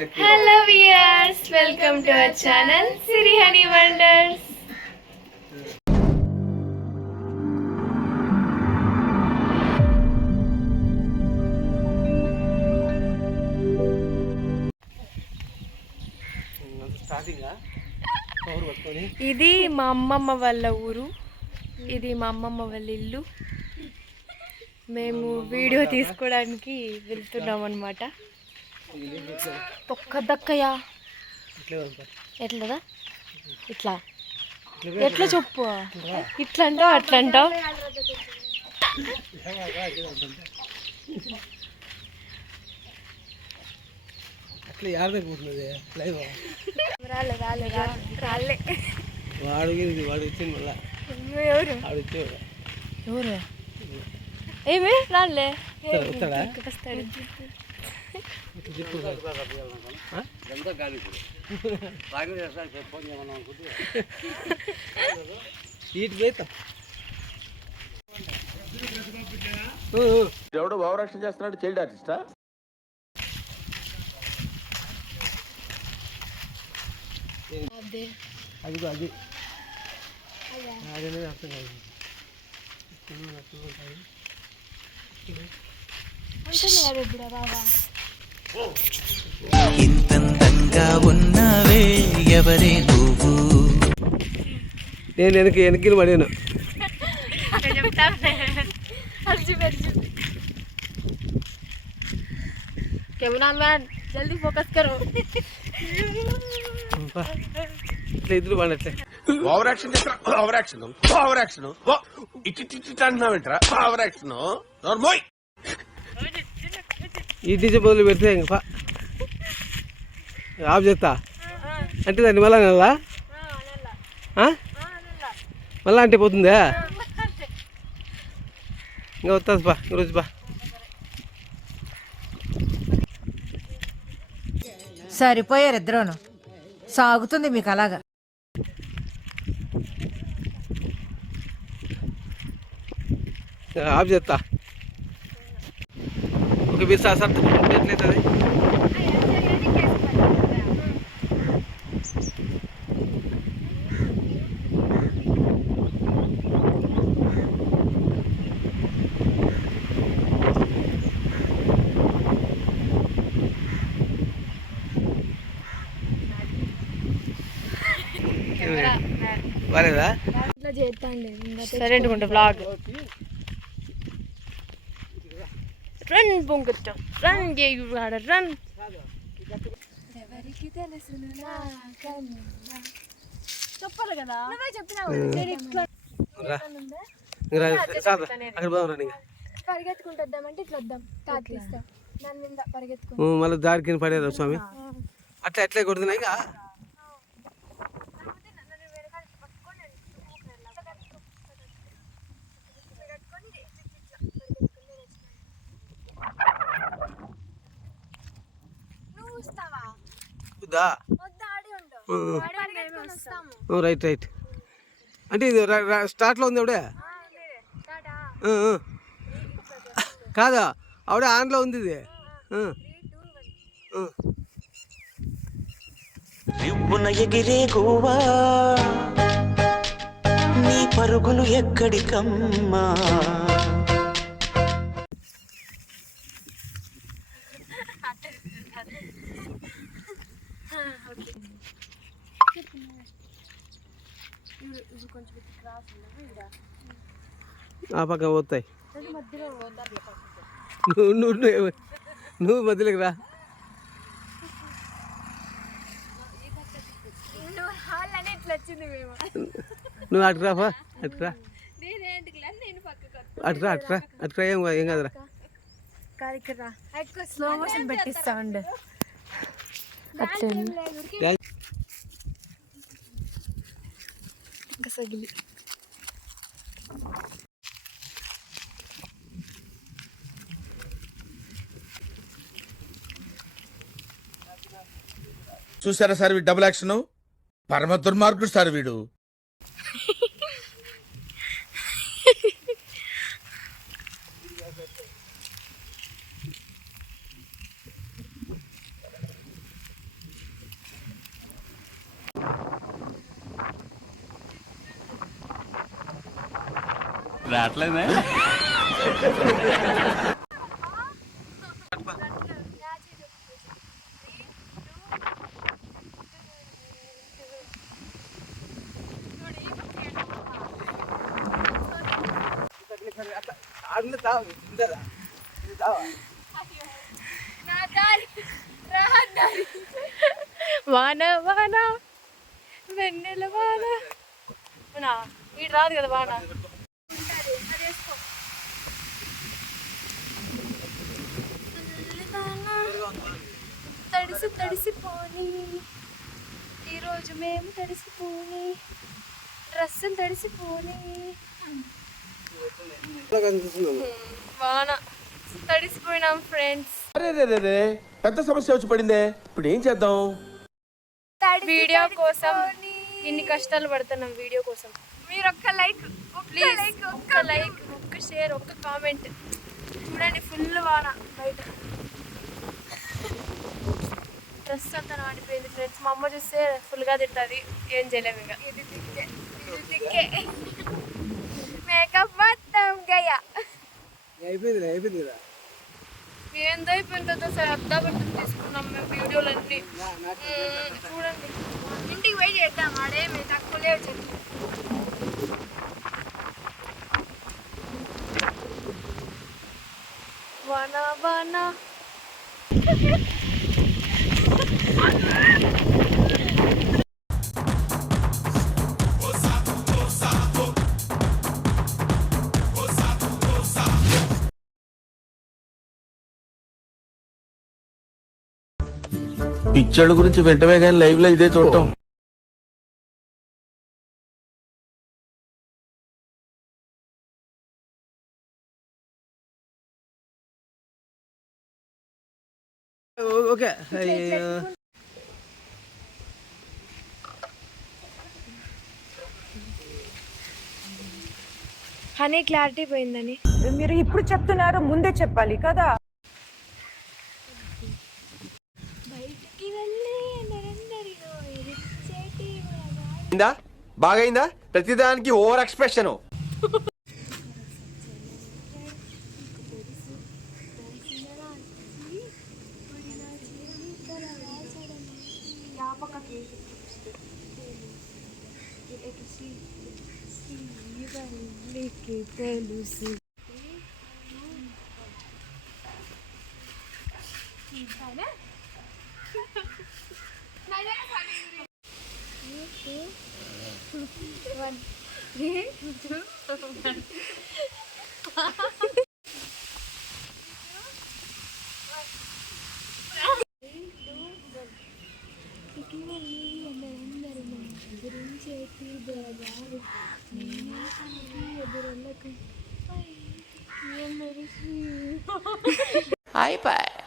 Hello viewers, welcome to our channel Siri Honey Wonders. ఇది మా అమ్మమ్మ వాళ్ళ ఊరు, ఇది మా అమ్మమ్మ వాళ్ళ ఇల్లు. మేము వీడియో తీసుకోవడానికి వెళ్తున్నాం అన్నమాట. తొక్కదక్కయ్యా ఎట్లదా ఇట్లా ఎట్లా చెప్పు, ఇట్లా అంటావు అట్లా అంటావు. రాలే రాలే రాలే వాడు వచ్చింది మళ్ళా ఎవరు ఎవరు ఏమి రాలే వస్తాడు. ఎవడో భావరక్షణ చేస్తున్నాడు, చైల్డ్ ఆర్టిస్టా? అదిగో అది అదనేది అర్థం కాదు. ఇంతంగా ఉన్నావే ఎవరే నువ్వు. నేను వెనక్కి పడాను. कैमरामैन जल्दी फोकस करो. ఇట్లా ఇద్దరు పడట్లే. ఓవర్ యాక్షన్ చేస్తా, ఓవర్ యాక్షన్ ఓవర్ యాక్షన్ ఇటు అంటున్నావేంట్రా? Over action నోర్మోయ్. ఈ డీజే బదులు పెడితే ఇంకా ఆఫ్ చేస్తా అంటే దాన్ని మళ్ళా నెలా మళ్ళా అంటే పోతుందా? ఇంకా వస్తుంది బా రోజు బా. సరిపోయారు ఇద్దరును, సాగుతుంది మీకు అలాగా. ఆఫ్ చేస్తా. ఒక మీరు సార్ ఎట్లయితుంది? బాలేదా? సరే అనుకుంటా బ్లాగ్. రన్ పొంగొచ్చు, రన్ గేయుగాడ రన్. చెప్పాలి కదా, అక్కడ పోదాం. పరిగెత్తుకుంటూ వద్దామంటే ఇట్లా వద్దాం, దాని మీద పరిగెత్తుకుంటూ మళ్ళీ దారి కింద పడేదా స్వామి? అట్లా ఎట్లా కొడుతున్నాయి. రైట్ రైట్ అంటే ఇది స్టార్ట్లో ఉంది ఆవిడే కాదా? ఆవిడ ఆన్లో ఉంది ఇది. రివ్వున ఎగిరే గువ్వా నీ పరుగులు ఎక్కడికమ్మా. ఆ పక్క పోతాయి. నువ్వు మధ్యలోకి రా. నువ్వు అటురాఫా, అటురా అటురా అటురా అటురా. ఏం కాదురా. స్లో మోషన్ పెట్టిస్తా ఉండు. ఇంకా సగిలి చూసారా సార్ వీడు డబుల్ యాక్షన్? పరమ దుర్మార్గుడు సార్ వీడు. రావట్లేదా? వాన వాన వెన్నెల వాన ఇటు రాదు కదా వాన. తడిసి తడిసిపోని ఈరోజు మేము తడిసిపోని డ్రెస్సులు తడిసిపోని వాన తడిసిపోయినాం ఫ్రెండ్స్. అరే పెద్ద సమస్య వచ్చి పడిందే, ఇప్పుడు ఏం చేద్దాం? వీడియో కోసం ఇన్ని కష్టాలు పడుతున్నాం. వీడియో కోసం మీరు ఒక్క లైక్ ప్లీజ్, ఒక్క లైక్, ఒక్క షేర్, ఒక్క కామెంట్. చూడండి ఫుల్ వాన బయట. డ్రెస్ అంతా నాడిపోయింది ఫ్రెండ్స్. మా అమ్మ చూస్తే ఫుల్గా తింటుంది. ఏం చేయలేము ఇక. ఇది తిక్కే మేకప్ మొత్తం గయా ఏందో అయిపోయిందో సరే అద్దా బట్టలు తీసుకున్నాం మేము వీడియోలన్నీ. చూడండి ఇంటికి పోయి చేద్దాం. ఆడే మేము తక్కువ లేవు చెప్పి. వాన వాన పిక్చర్ల గురించి వెంటనే కానీ లైవ్ లో ఇదే చూడటం. ఓకే హనీ క్లారిటీ పోయిందని మీరు ఇప్పుడు చెప్తున్నారు, ముందే చెప్పాలి కదా. బాగైందా? ప్రతిదానికి ఓవర్ ఎక్స్ప్రెషన్. తెలుసు అయిపోయి